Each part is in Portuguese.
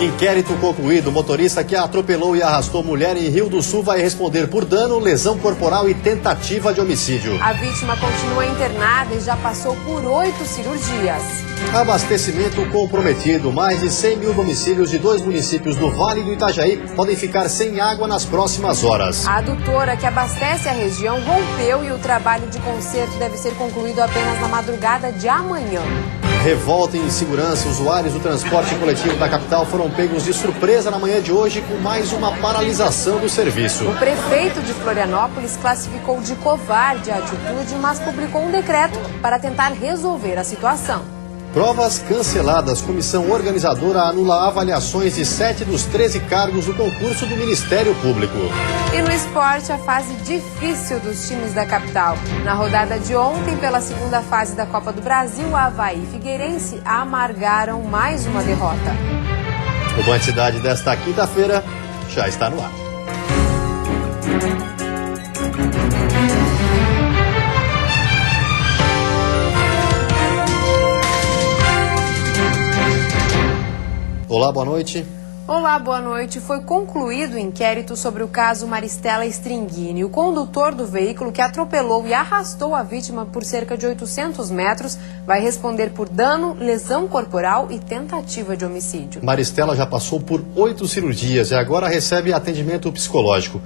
Inquérito concluído. O motorista que atropelou e arrastou mulher em Rio do Sul vai responder por dano, lesão corporal e tentativa de homicídio. A vítima continua internada e já passou por 8 cirurgias. Abastecimento comprometido. Mais de 100 mil domicílios de 2 municípios do Vale do Itajaí podem ficar sem água nas próximas horas. A adutora que abastece a região rompeu e o trabalho de conserto deve ser concluído apenas na madrugada de amanhã. Revolta e insegurança. Usuários do transporte coletivo da capital foram pegos de surpresa na manhã de hoje com mais uma paralisação do serviço. O prefeito de Florianópolis classificou de covarde a atitude, mas publicou um decreto para tentar resolver a situação. Provas canceladas. Comissão organizadora anula avaliações de 7 dos 13 cargos do concurso do Ministério Público. E no esporte, a fase difícil dos times da capital. Na rodada de ontem, pela segunda fase da Copa do Brasil, Avaí e Figueirense amargaram mais uma derrota. O Band Cidade desta quinta-feira já está no ar. Olá, boa noite. Olá, boa noite. Foi concluído o inquérito sobre o caso Maristela Stringini. O condutor do veículo que atropelou e arrastou a vítima por cerca de 800 metros vai responder por dano, lesão corporal e tentativa de homicídio. Maristela já passou por 8 cirurgias e agora recebe atendimento psicológico.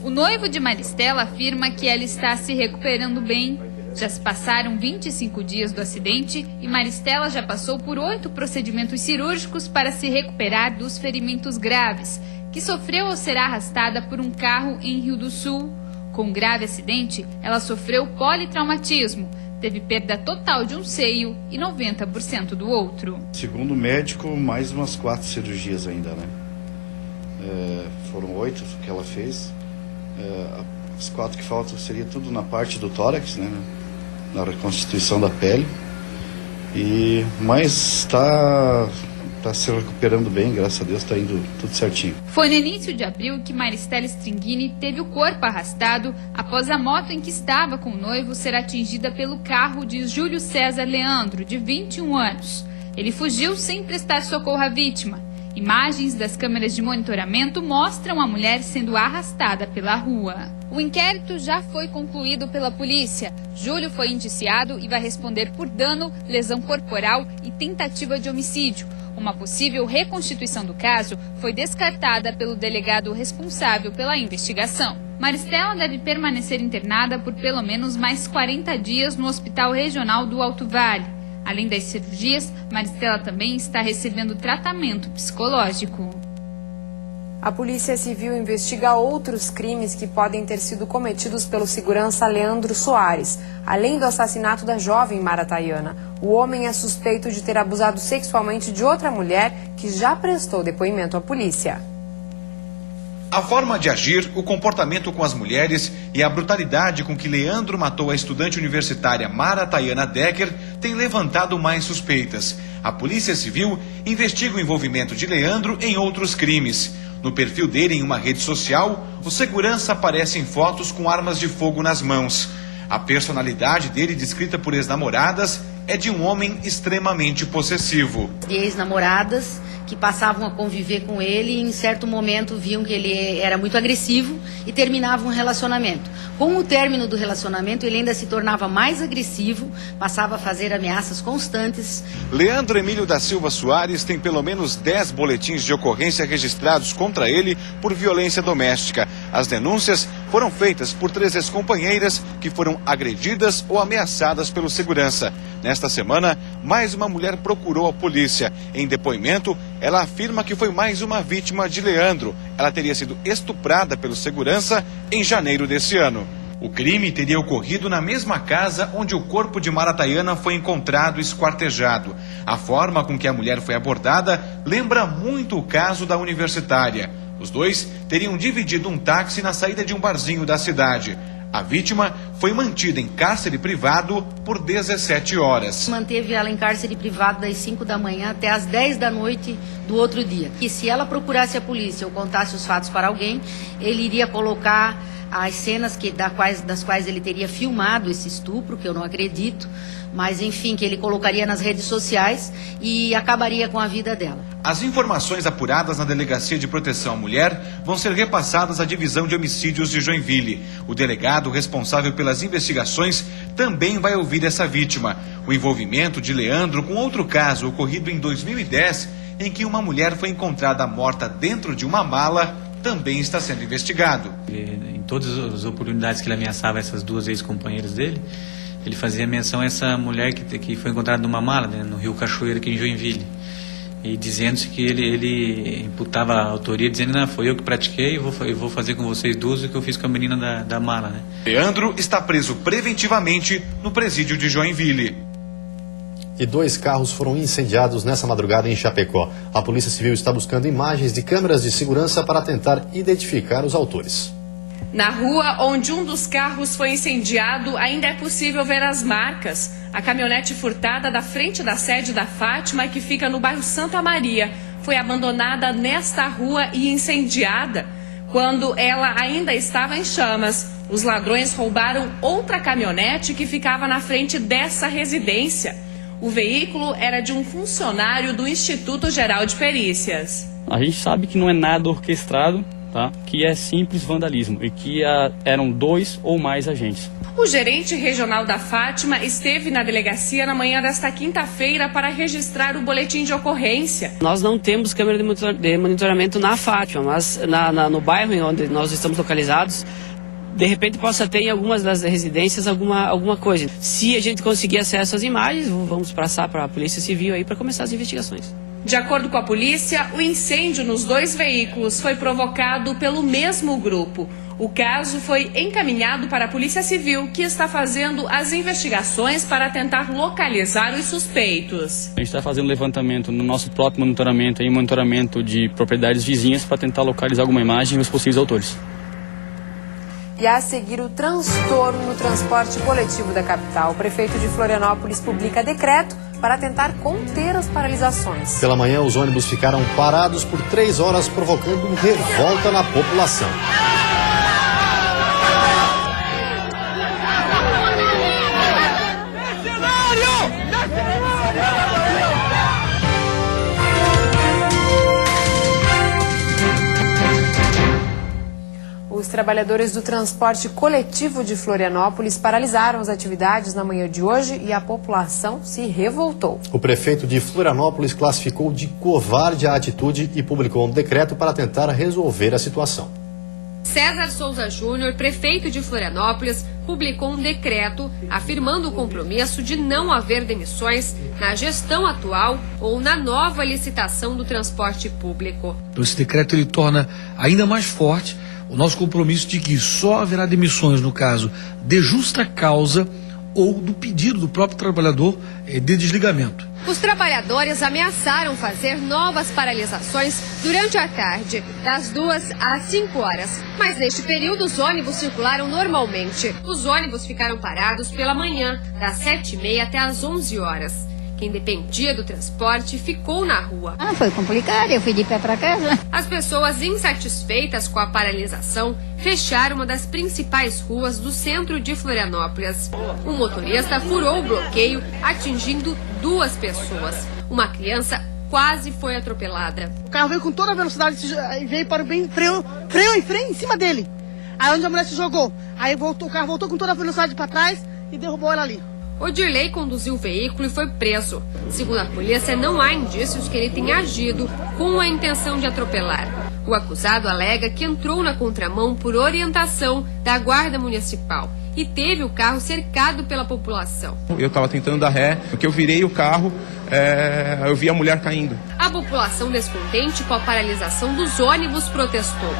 O noivo de Maristela afirma que ela está se recuperando bem. Já se passaram 25 dias do acidente e Maristela já passou por 8 procedimentos cirúrgicos para se recuperar dos ferimentos graves, que sofreu ao ser arrastada por um carro em Rio do Sul. Com o grave acidente, ela sofreu politraumatismo, teve perda total de um seio e 90% do outro. Segundo o médico, mais umas 4 cirurgias ainda, né? Foram 8 que ela fez. As 4 que faltam seria tudo na parte do tórax, né? Na reconstituição da pele. Mas está se recuperando bem, graças a Deus, está indo tudo certinho. Foi no início de abril que Maristela Stringini teve o corpo arrastado após a moto em que estava com o noivo ser atingida pelo carro de Júlio César Leandro, de 21 anos. Ele fugiu sem prestar socorro à vítima. Imagens das câmeras de monitoramento mostram a mulher sendo arrastada pela rua. O inquérito já foi concluído pela polícia. Júlio foi indiciado e vai responder por dano, lesão corporal e tentativa de homicídio. Uma possível reconstituição do caso foi descartada pelo delegado responsável pela investigação. Maristela deve permanecer internada por pelo menos mais 40 dias no Hospital Regional do Alto Vale. Além das cirurgias, Maristela também está recebendo tratamento psicológico. A Polícia Civil investiga outros crimes que podem ter sido cometidos pelo segurança Leandro Soares. Além do assassinato da jovem Mara Tayana, o homem é suspeito de ter abusado sexualmente de outra mulher que já prestou depoimento à polícia. A forma de agir, o comportamento com as mulheres e a brutalidade com que Leandro matou a estudante universitária Mara Tayana Decker tem levantado mais suspeitas. A Polícia Civil investiga o envolvimento de Leandro em outros crimes. No perfil dele em uma rede social, o segurança aparece em fotos com armas de fogo nas mãos. A personalidade dele, descrita por ex-namoradas, é de um homem extremamente possessivo. De ex-namoradas que passavam a conviver com ele e em certo momento viam que ele era muito agressivo e terminavam um relacionamento. Com o término do relacionamento, ele ainda se tornava mais agressivo, passava a fazer ameaças constantes. Leandro Emílio da Silva Soares tem pelo menos 10 boletins de ocorrência registrados contra ele por violência doméstica. As denúncias foram feitas por 3 ex-companheiras que foram agredidas ou ameaçadas pelo segurança. Nesta semana, mais uma mulher procurou a polícia. Em depoimento, ela afirma que foi mais uma vítima de Leandro. Ela teria sido estuprada pelo segurança em janeiro desse ano. O crime teria ocorrido na mesma casa onde o corpo de Mara Tayana foi encontrado esquartejado. A forma com que a mulher foi abordada lembra muito o caso da universitária. Os dois teriam dividido um táxi na saída de um barzinho da cidade. A vítima foi mantida em cárcere privado por 17 horas. Manteve ela em cárcere privado das 5 da manhã até as 10 da noite do outro dia. E se ela procurasse a polícia ou contasse os fatos para alguém, ele iria colocar as cenas das quais ele teria filmado esse estupro, que eu não acredito, mas enfim, que ele colocaria nas redes sociais e acabaria com a vida dela. As informações apuradas na Delegacia de Proteção à Mulher vão ser repassadas à Divisão de Homicídios de Joinville. O delegado responsável pelas investigações também vai ouvir essa vítima. O envolvimento de Leandro com outro caso ocorrido em 2010, em que uma mulher foi encontrada morta dentro de uma mala, também está sendo investigado. Em todas as oportunidades que ele ameaçava essas duas ex-companheiras dele, ele fazia menção a essa mulher que foi encontrada numa mala, né, no Rio Cachoeira, aqui em Joinville. E dizendo-se que ele imputava a autoria, dizendo, não, foi eu que pratiquei, eu vou fazer com vocês duas o que eu fiz com a menina da mala, né? Leandro está preso preventivamente no presídio de Joinville. E 2 carros foram incendiados nessa madrugada em Chapecó. A Polícia Civil está buscando imagens de câmeras de segurança para tentar identificar os autores. Na rua onde um dos carros foi incendiado, ainda é possível ver as marcas. A caminhonete furtada da frente da sede da Fátima, que fica no bairro Santa Maria, foi abandonada nesta rua e incendiada quando ela ainda estava em chamas. Os ladrões roubaram outra caminhonete que ficava na frente dessa residência. O veículo era de um funcionário do Instituto Geral de Perícias. A gente sabe que não é nada orquestrado, tá? Que é simples vandalismo e que eram 2 ou mais agentes. O gerente regional da Fátima esteve na delegacia na manhã desta quinta-feira para registrar o boletim de ocorrência. Nós não temos câmera de monitoramento na Fátima, mas no bairro onde nós estamos localizados, de repente possa ter em algumas das residências alguma coisa. Se a gente conseguir acesso às imagens, vamos passar para a Polícia Civil aí para começar as investigações. De acordo com a polícia, o incêndio nos 2 veículos foi provocado pelo mesmo grupo. O caso foi encaminhado para a Polícia Civil, que está fazendo as investigações para tentar localizar os suspeitos. A gente está fazendo levantamento no nosso próprio monitoramento e monitoramento de propriedades vizinhas para tentar localizar alguma imagem e os possíveis autores. E a seguir, o transtorno no transporte coletivo da capital. O prefeito de Florianópolis publica decreto para tentar conter as paralisações. Pela manhã, os ônibus ficaram parados por 3 horas, provocando revolta na população. Os trabalhadores do transporte coletivo de Florianópolis paralisaram as atividades na manhã de hoje e a população se revoltou. O prefeito de Florianópolis classificou de covarde a atitude e publicou um decreto para tentar resolver a situação. César Souza Júnior, prefeito de Florianópolis, publicou um decreto afirmando o compromisso de não haver demissões na gestão atual ou na nova licitação do transporte público. Esse decreto ele torna ainda mais forte o nosso compromisso de que só haverá demissões no caso de justa causa ou do pedido do próprio trabalhador de desligamento. Os trabalhadores ameaçaram fazer novas paralisações durante a tarde, das 2 às 5 horas. Mas neste período os ônibus circularam normalmente. Os ônibus ficaram parados pela manhã, das 7h30 até às 11 horas. Quem dependia do transporte ficou na rua. Foi complicado, eu fui de pé para casa. As pessoas insatisfeitas com a paralisação fecharam uma das principais ruas do centro de Florianópolis. Um motorista furou o bloqueio, atingindo 2 pessoas. Uma criança quase foi atropelada. O carro veio com toda a velocidade, veio para o bem, freou em cima dele. Aí onde a mulher se jogou. Aí o carro voltou com toda a velocidade para trás e derrubou ela ali. Odirley conduziu o veículo e foi preso. Segundo a polícia, não há indícios que ele tenha agido com a intenção de atropelar. O acusado alega que entrou na contramão por orientação da Guarda Municipal e teve o carro cercado pela população. Eu estava tentando dar ré, porque eu virei o carro, eu vi a mulher caindo. A população, descontente com a paralisação dos ônibus, protestou.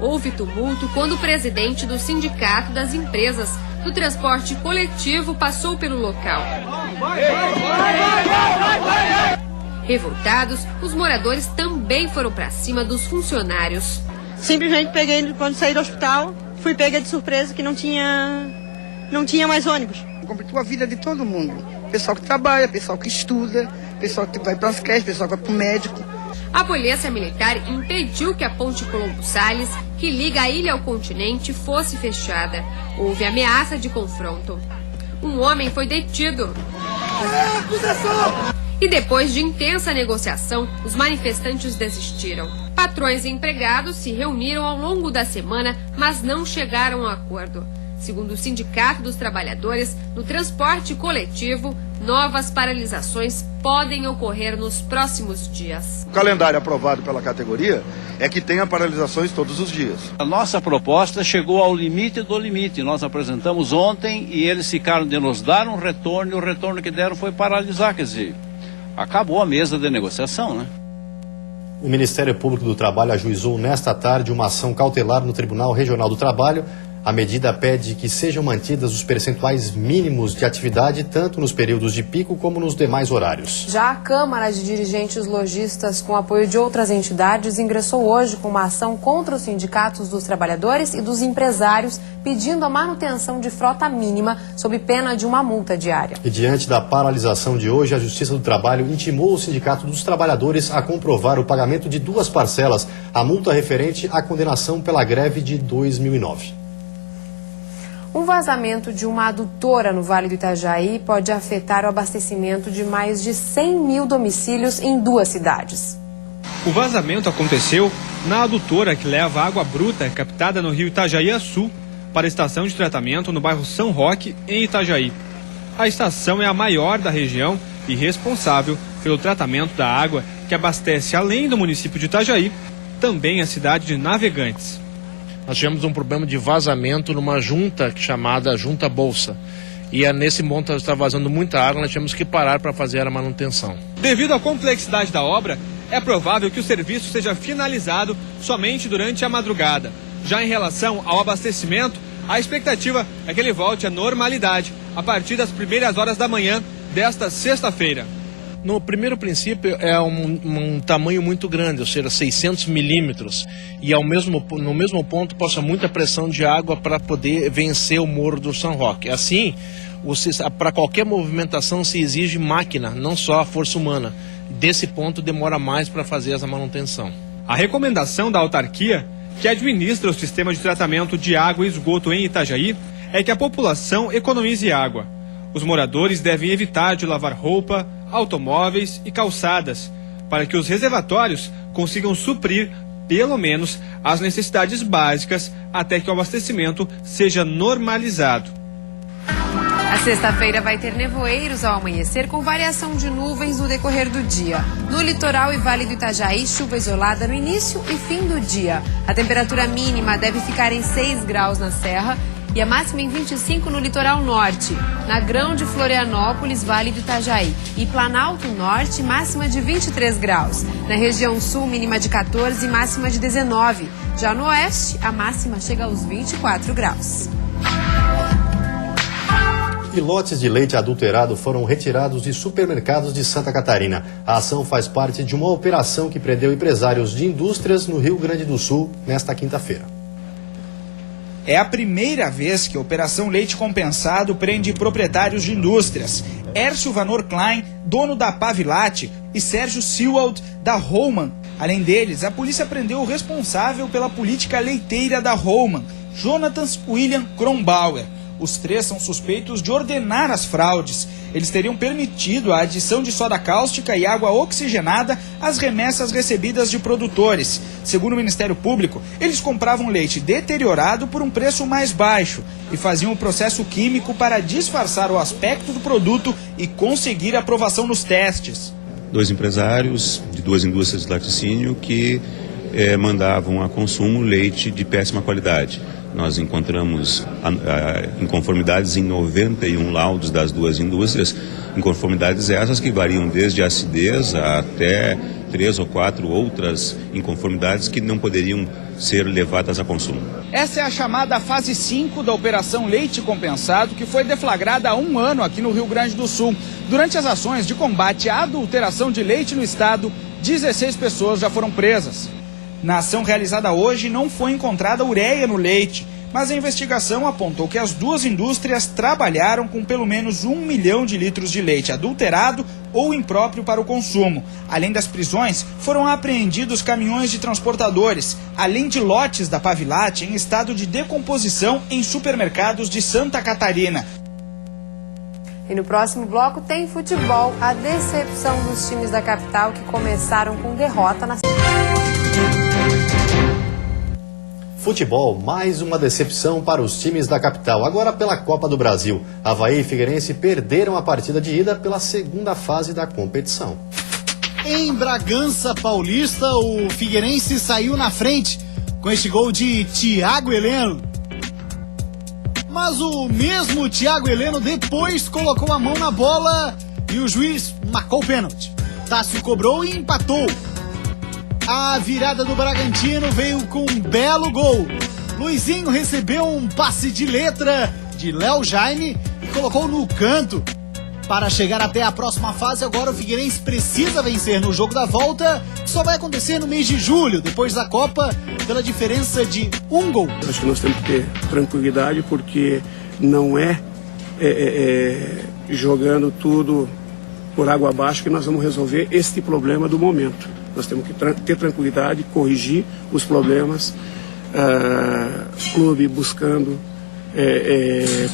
Houve tumulto quando o presidente do Sindicato das Empresas do Transporte Coletivo passou pelo local. Revoltados, os moradores também foram para cima dos funcionários. Simplesmente peguei, quando saí do hospital, fui pega de surpresa que não tinha mais ônibus. Complicou a vida de todo mundo. Pessoal que trabalha, pessoal que estuda, pessoal que vai para as creches, pessoal que vai para o médico. A polícia militar impediu que a ponte Colombo Salles, que liga a ilha ao continente, fosse fechada. Houve ameaça de confronto. Um homem foi detido. E depois de intensa negociação, os manifestantes desistiram. Patrões e empregados se reuniram ao longo da semana, mas não chegaram a acordo. Segundo o Sindicato dos Trabalhadores, no transporte coletivo, novas paralisações podem ocorrer nos próximos dias. O calendário aprovado pela categoria é que tenha paralisações todos os dias. A nossa proposta chegou ao limite do limite. Nós apresentamos ontem e eles ficaram de nos dar um retorno, e o retorno que deram foi paralisar, quer dizer, acabou a mesa de negociação, né? O Ministério Público do Trabalho ajuizou nesta tarde uma ação cautelar no Tribunal Regional do Trabalho. A medida pede que sejam mantidas os percentuais mínimos de atividade, tanto nos períodos de pico como nos demais horários. Já a Câmara de Dirigentes Lojistas, com apoio de outras entidades, ingressou hoje com uma ação contra os sindicatos dos trabalhadores e dos empresários, pedindo a manutenção de frota mínima, sob pena de uma multa diária. E diante da paralisação de hoje, a Justiça do Trabalho intimou o Sindicato dos Trabalhadores a comprovar o pagamento de 2 parcelas, a multa referente à condenação pela greve de 2009. Um vazamento de uma adutora no Vale do Itajaí pode afetar o abastecimento de mais de 100 mil domicílios em 2 cidades. O vazamento aconteceu na adutora que leva água bruta captada no rio Itajaí-Açu para a estação de tratamento no bairro São Roque, em Itajaí. A estação é a maior da região e responsável pelo tratamento da água que abastece, além do município de Itajaí, também a cidade de Navegantes. Nós tivemos um problema de vazamento numa junta chamada Junta Bolsa. E nesse ponto está vazando muita água, nós tivemos que parar para fazer a manutenção. Devido à complexidade da obra, é provável que o serviço seja finalizado somente durante a madrugada. Já em relação ao abastecimento, a expectativa é que ele volte à normalidade a partir das primeiras horas da manhã desta sexta-feira. No primeiro princípio é um tamanho muito grande, ou seja, 600 milímetros. E no mesmo ponto passa muita pressão de água para poder vencer o Morro do São Roque. Assim, para qualquer movimentação se exige máquina, não só a força humana. Desse ponto demora mais para fazer essa manutenção. A recomendação da autarquia, que administra o sistema de tratamento de água e esgoto em Itajaí, é que a população economize água. Os moradores devem evitar de lavar roupa, automóveis e calçadas, para que os reservatórios consigam suprir, pelo menos, as necessidades básicas até que o abastecimento seja normalizado. A sexta-feira vai ter nevoeiros ao amanhecer, com variação de nuvens no decorrer do dia. No litoral e Vale do Itajaí, chuva isolada no início e fim do dia. A temperatura mínima deve ficar em 6 graus na Serra e a máxima em 25 no litoral norte. Na Grão de Florianópolis, Vale do Itajaí e Planalto Norte, máxima de 23 graus. Na região sul, mínima de 14 e máxima de 19. Já no oeste, a máxima chega aos 24 graus. E lotes de leite adulterado foram retirados de supermercados de Santa Catarina. A ação faz parte de uma operação que prendeu empresários de indústrias no Rio Grande do Sul nesta quinta-feira. É a primeira vez que a Operação Leite Compensado prende proprietários de indústrias. Hércio Vanor Klein, dono da Pavilate, e Sérgio Sewald, da Rollman. Além deles, a polícia prendeu o responsável pela política leiteira da Rollman, Jonathan William Kronbauer. Os 3 são suspeitos de ordenar as fraudes. Eles teriam permitido a adição de soda cáustica e água oxigenada às remessas recebidas de produtores. Segundo o Ministério Público, eles compravam leite deteriorado por um preço mais baixo e faziam o processo químico para disfarçar o aspecto do produto e conseguir aprovação nos testes. 2 empresários de 2 indústrias de laticínio que mandavam a consumo leite de péssima qualidade. Nós encontramos inconformidades em 91 laudos das 2 indústrias, inconformidades essas que variam desde acidez até 3 ou 4 outras inconformidades que não poderiam ser levadas a consumo. Essa é a chamada fase 5 da Operação Leite Compensado, que foi deflagrada há 1 ano aqui no Rio Grande do Sul. Durante as ações de combate à adulteração de leite no estado, 16 pessoas já foram presas. Na ação realizada hoje, não foi encontrada ureia no leite, mas a investigação apontou que as 2 indústrias trabalharam com pelo menos 1 milhão de litros de leite adulterado ou impróprio para o consumo. Além das prisões, foram apreendidos caminhões de transportadores, além de lotes da Pavilate em estado de decomposição em supermercados de Santa Catarina. E no próximo bloco tem futebol, a decepção dos times da capital que começaram com derrota na... Futebol, mais uma decepção para os times da capital. Agora pela Copa do Brasil. Avaí e Figueirense perderam a partida de ida pela segunda fase da competição. Em Bragança Paulista, o Figueirense saiu na frente com este gol de Thiago Heleno. Mas o mesmo Thiago Heleno depois colocou a mão na bola e o juiz marcou o pênalti. Tássio cobrou e empatou. A virada do Bragantino veio com um belo gol. Luizinho recebeu um passe de letra de Léo Jaime e colocou no canto. Para chegar até a próxima fase, agora o Figueirense precisa vencer no jogo da volta, que só vai acontecer no mês de julho, depois da Copa, pela diferença de um gol. Acho que nós temos que ter tranquilidade, porque não é jogando tudo por água abaixo que nós vamos resolver este problema do momento. Nós temos que ter tranquilidade, corrigir os problemas, clube buscando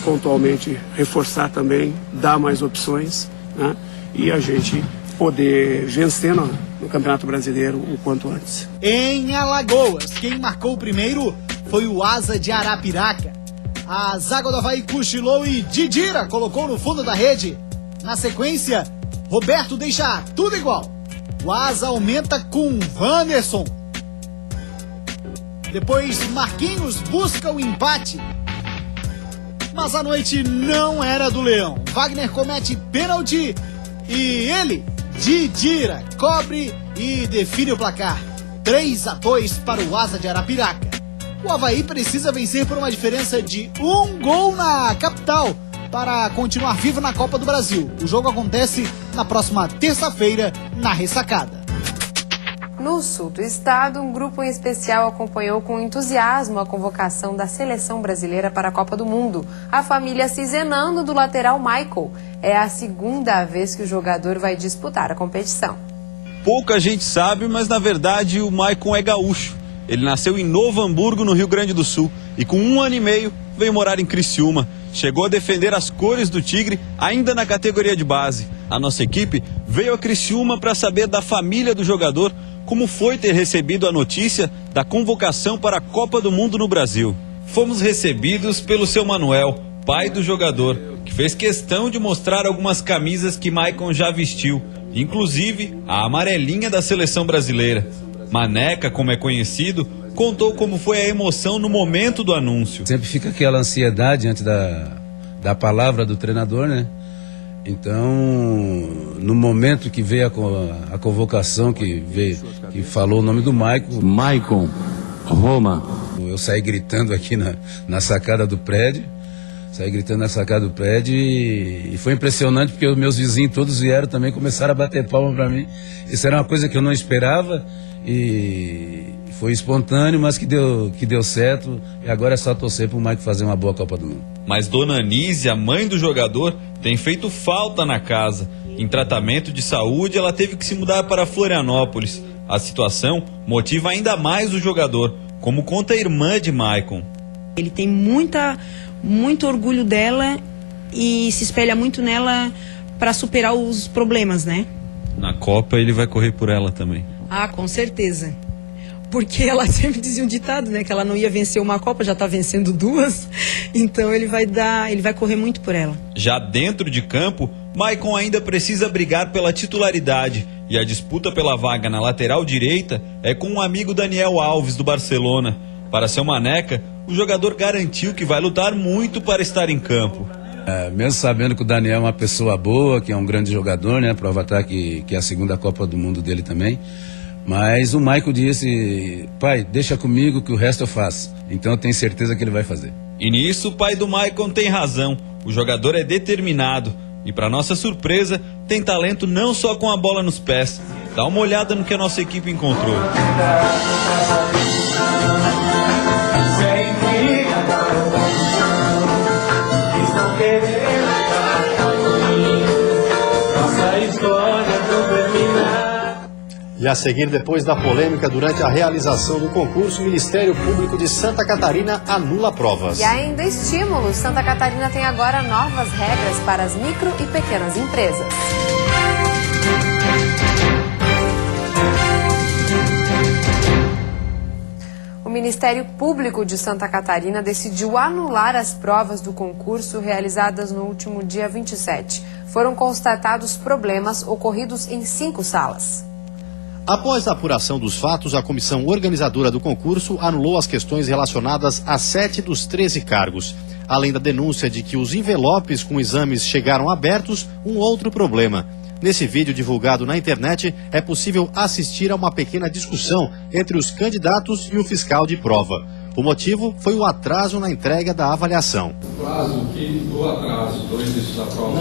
pontualmente reforçar também, dar mais opções, né? E a gente poder vencer no Campeonato Brasileiro o quanto antes. Em Alagoas, quem marcou o primeiro foi o Asa de Arapiraca. A zaga do Avaí cochilou e Didira colocou no fundo da rede. Na sequência, Roberto deixa tudo igual. O Asa aumenta com Wanderson. Depois, Marquinhos busca o empate. Mas a noite não era do Leão. Wagner comete pênalti e ele, Didira, cobre e define o placar. 3-2 para o Asa de Arapiraca. O Avaí precisa vencer por uma diferença de um gol na capital para continuar vivo na Copa do Brasil. O jogo acontece na próxima terça-feira, na Ressacada. No sul do estado, um grupo em especial acompanhou com entusiasmo a convocação da seleção brasileira para a Copa do Mundo. A família Cizenando do lateral Michael. É a segunda vez que o jogador vai disputar a competição. Pouca gente sabe, mas na verdade o Michael é gaúcho. Ele nasceu em Novo Hamburgo, no Rio Grande do Sul, e com 1 ano e meio veio morar em Criciúma. Chegou a defender as cores do Tigre ainda na categoria de base. A nossa equipe veio a Criciúma para saber da família do jogador como foi ter recebido a notícia da convocação para a Copa do Mundo no Brasil. Fomos recebidos pelo seu Manuel, pai do jogador, que fez questão de mostrar algumas camisas que Maicon já vestiu, inclusive a amarelinha da seleção brasileira. Maneca, como é conhecido, contou como foi a emoção no momento do anúncio. Sempre fica aquela ansiedade antes da palavra do treinador, né? Então, no momento que veio a convocação, que falou o nome do Maicon Roma, eu saí gritando aqui na sacada do prédio, e foi impressionante porque os meus vizinhos todos vieram também, começaram a bater palma para mim. Isso era uma coisa que eu não esperava e foi espontâneo, mas que deu certo, e agora é só torcer para o Maicon fazer uma boa Copa do Mundo. Mas Dona Anísia, a mãe do jogador, tem feito falta na casa. Em tratamento de saúde, ela teve que se mudar para Florianópolis. A situação motiva ainda mais o jogador, como conta a irmã de Maicon. Ele tem muito orgulho dela e se espelha muito nela para superar os problemas, né? Na Copa ele vai correr por ela também. Ah, com certeza. Porque ela sempre dizia um ditado, né? Que ela não ia vencer uma Copa, já está vencendo 2. Então ele vai correr muito por ela. Já dentro de campo, Maicon ainda precisa brigar pela titularidade. E a disputa pela vaga na lateral direita é com um amigo Daniel Alves, do Barcelona. Para seu Maneca, o jogador garantiu que vai lutar muito para estar em campo. Mesmo sabendo que o Daniel é uma pessoa boa, que é um grande jogador, né? Prova até que é a segunda Copa do Mundo dele também. Mas o Michael disse: pai, deixa comigo que o resto eu faço. Então eu tenho certeza que ele vai fazer. E nisso o pai do Maicon tem razão. O jogador é determinado e, para nossa surpresa, tem talento não só com a bola nos pés. Dá uma olhada no que a nossa equipe encontrou. E a seguir, depois da polêmica durante a realização do concurso, o Ministério Público de Santa Catarina anula provas. E ainda estímulos. Santa Catarina tem agora novas regras para as micro e pequenas empresas. O Ministério Público de Santa Catarina decidiu anular as provas do concurso realizadas no último dia 27. Foram constatados problemas ocorridos em 5 salas. Após a apuração dos fatos, a comissão organizadora do concurso anulou as questões relacionadas a 7 dos 13 cargos. Além da denúncia de que os envelopes com exames chegaram abertos, um outro problema. Nesse vídeo divulgado na internet, é possível assistir a uma pequena discussão entre os candidatos e o fiscal de prova. O motivo foi o atraso na entrega da avaliação. O prazo do atraso, 2 dias da prova,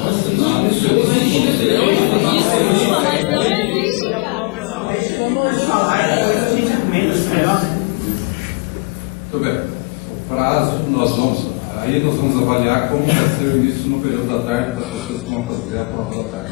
Muito bem. O prazo, nós vamos avaliar como vai ser o início no período da tarde para as pessoas que vão fazer a prova da tarde.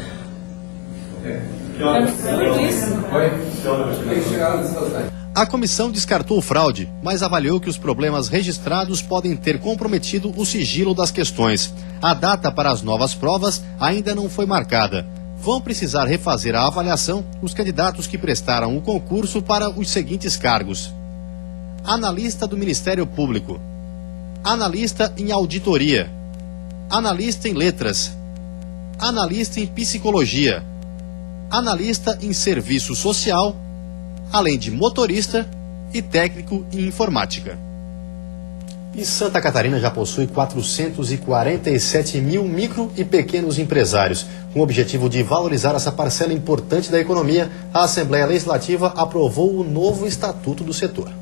A comissão descartou fraude, mas avaliou que os problemas registrados podem ter comprometido o sigilo das questões. A data para as novas provas ainda não foi marcada. Vão precisar refazer a avaliação os candidatos que prestaram o concurso para os seguintes cargos: analista do Ministério Público, analista em auditoria, analista em letras, analista em psicologia, analista em serviço social, além de motorista e técnico em informática. E Santa Catarina já possui 447 mil micro e pequenos empresários. Com o objetivo de valorizar essa parcela importante da economia, a Assembleia Legislativa aprovou o novo Estatuto do setor.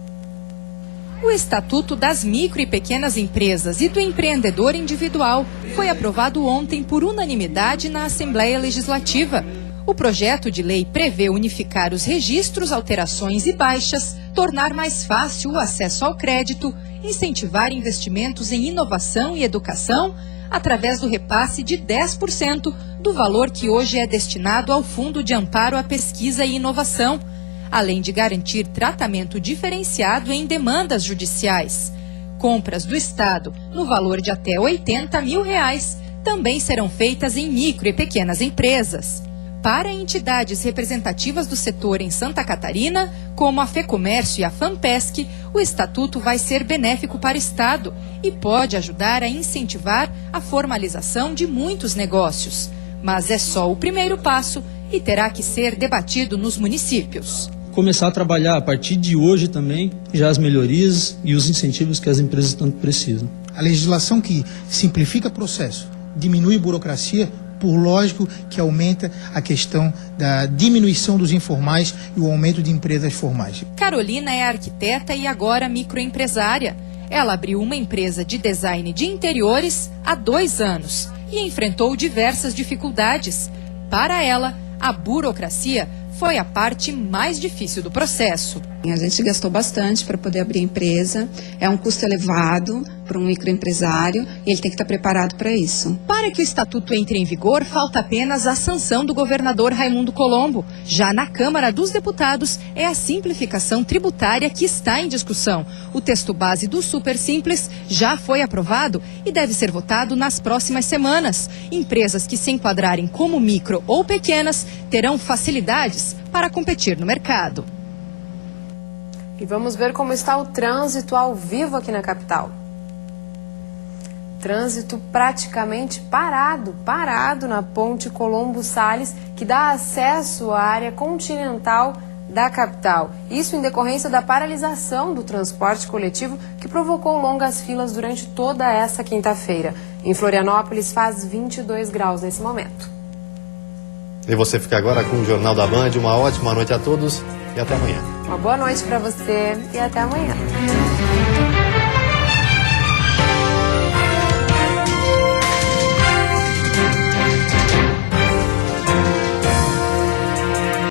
O Estatuto das Micro e Pequenas Empresas e do Empreendedor Individual foi aprovado ontem por unanimidade na Assembleia Legislativa. O projeto de lei prevê unificar os registros, alterações e baixas, tornar mais fácil o acesso ao crédito, incentivar investimentos em inovação e educação, através do repasse de 10% do valor que hoje é destinado ao Fundo de Amparo à Pesquisa e Inovação, além de garantir tratamento diferenciado em demandas judiciais. Compras do Estado, no valor de até R$80 mil, também serão feitas em micro e pequenas empresas. Para entidades representativas do setor em Santa Catarina, como a FEComércio e a FAMPESC, o Estatuto vai ser benéfico para o Estado e pode ajudar a incentivar a formalização de muitos negócios. Mas é só o primeiro passo e terá que ser debatido nos municípios. Começar a trabalhar a partir de hoje também já as melhorias e os incentivos que as empresas tanto precisam. A legislação que simplifica o processo, diminui burocracia, por lógico que aumenta a questão da diminuição dos informais e o aumento de empresas formais. Carolina é arquiteta e agora microempresária. Ela abriu uma empresa de design de interiores há 2 anos e enfrentou diversas dificuldades. Para ela, a burocracia foi a parte mais difícil do processo. A gente gastou bastante para poder abrir a empresa, é um custo elevado para um microempresário e ele tem que estar preparado para isso. Para que o Estatuto entre em vigor, falta apenas a sanção do governador Raimundo Colombo. Já na Câmara dos Deputados, é a simplificação tributária que está em discussão. O texto base do Super Simples já foi aprovado e deve ser votado nas próximas semanas. Empresas que se enquadrarem como micro ou pequenas terão facilidades para competir no mercado. E vamos ver como está o trânsito ao vivo aqui na capital. Trânsito praticamente parado na ponte Colombo Salles, que dá acesso à área continental da capital. Isso em decorrência da paralisação do transporte coletivo, que provocou longas filas durante toda essa quinta-feira. Em Florianópolis faz 22 graus nesse momento. E você fica agora com o Jornal da Band. Uma ótima noite a todos e até amanhã. Uma boa noite para você e até amanhã.